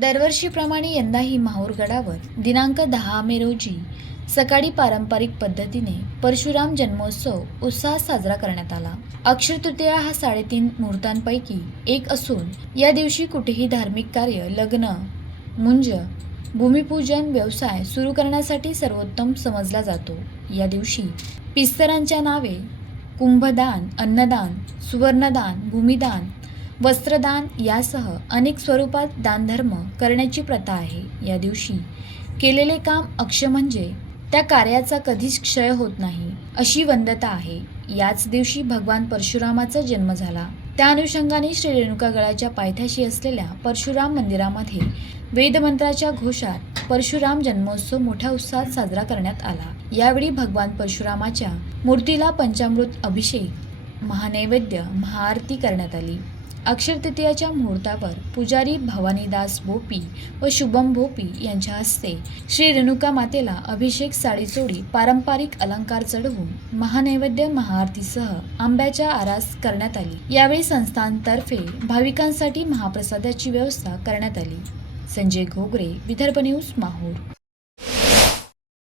दरवर्षीप्रमाणे यंदाही माहूर गडावर दिनांक दहा मे रोजी सकाळी पारंपरिक पद्धतीने परशुराम जन्मोत्सव उत्साहात साजरा करण्यात आला. अक्षय तृतीया हा साडेतीन मुहूर्तांपैकी एक असून या दिवशी कुठेही धार्मिक कार्य लग्न मुंज भूमिपूजन व्यवसाय सुरू करण्यासाठी सर्वोत्तम समजला जातो. या दिवशी पिस्तरांच्या नावे कुंभदान अन्नदान सुवर्णदान भूमिदान वस्त्रदान यासह अनेक स्वरूपात दानधर्म करण्याची प्रथा आहे. या दिवशी केलेले काम अक्ष म्हणजे त्या कार्याचा कधीच क्षय होत नाही अशी वंदता आहे. याच दिवशी भगवान परशुरामाचा जन्म झाला. त्या अनुषंगाने श्री रेणुकागडाच्या पायथ्याशी असलेल्या परशुराम मंदिरामध्ये वेदमंत्राच्या घोषात परशुराम जन्मोत्सव मोठ्या उत्साहात साजरा करण्यात आला. यावेळी भगवान परशुरामाच्या मूर्तीला पंचामृत अभिषेक महानैवेद्य महाआरती करण्यात आली. अक्षरतृतीयाच्या मुहूर्तावर पुजारी भवानीदास भोपी व शुभम भोपी यांच्या हस्ते श्री रेणुका मातेला अभिषेक साडीचोडी पारंपरिक अलंकार चढवून महानैवेद्य महाआरतीसह आंब्याच्या आरास करण्यात आली. यावेळी संस्थांतर्फे भाविकांसाठी महाप्रसादाची व्यवस्था करण्यात आली. संजय घोगरे विदर्भ न्यूज माहूर.